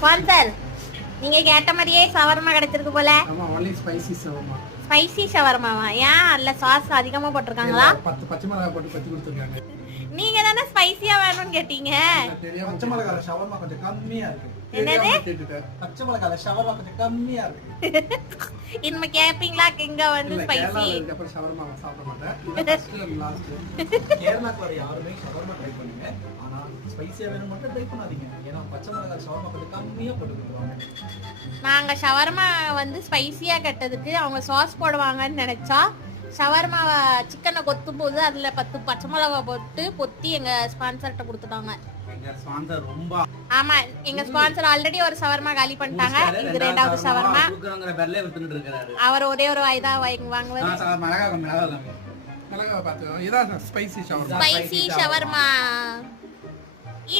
Sponsor நீங்க கேட்ட மாதிரியே ஷவர்மா கிடைச்சிருக்கு போல. ஆமா only spicy shawarma. ஸ்பைசி ஷவர்மாவா? ஏன் அல்ல சாஸ் அதிகமா போட்டிருக்காங்களா? 10 பச்சை மிளகாய் போட்டு பத்தி கொடுத்துருக்காங்க. நீங்க தானே ஸ்பைசியா வேணும்னு கேட்டீங்க. பச்சை மிளகாய் ஷவர்மா கொஞ்சம் கம்மியா இருக்கு. என்னது? பச்சை மிளகாய் ஷவர்மா கொஞ்சம் கம்மியா இருக்கு. இனிமே கேப்பீங்களா இங்க வந்து ஸ்பைசி? அப்புறம் ஷவர்மா சாப்பிட மாட்டேன். இது ஃபர்ஸ்ட் லாஸ்ட். கேரளாக்கு வர யாருமே ஷவர்மா ட்ரை பண்ணுங்க. ஆனா ஸ்பைசியா வேணும் மட்டும் ட்ரை பண்ணாதீங்க. ஏன்னா பச்சை மிளகாய் ஷவர்மா கொஞ்சம் கம்மியா போட்டு கொடுத்துருவாங்க. நாங்க ஷவர்மா வந்து ஸ்பைசியா கட்டதுக்கு அவங்க சாஸ் போடுவாங்கன்னு நினைச்சா ஷவர்மாவை சிக்கனை கொத்தும் போது அதுல 10 பச்சை மிளகாய் போட்டு பொத்தி எங்க ஸ்பான்சர்ட்ட கொடுத்துட்டாங்க. எங்க ஸ்பான்சர் ரொம்ப ஆமா எங்க ஸ்பான்சர் ஆல்ரெடி ஒரு ஷவர்மா காலி பண்ணிட்டாங்க. இது ரெண்டாவது ஷவர்மா. குடுக்குறங்கற பேர்ல வித்துட்டு இருக்காரு. அவர் ஒரே ஒரு வாய்தா வாங்குவாரு. மிளகாய் மிளகாய் பார்த்து இதான் ஸ்பைசி ஷவர்மா. Spicy shawarma.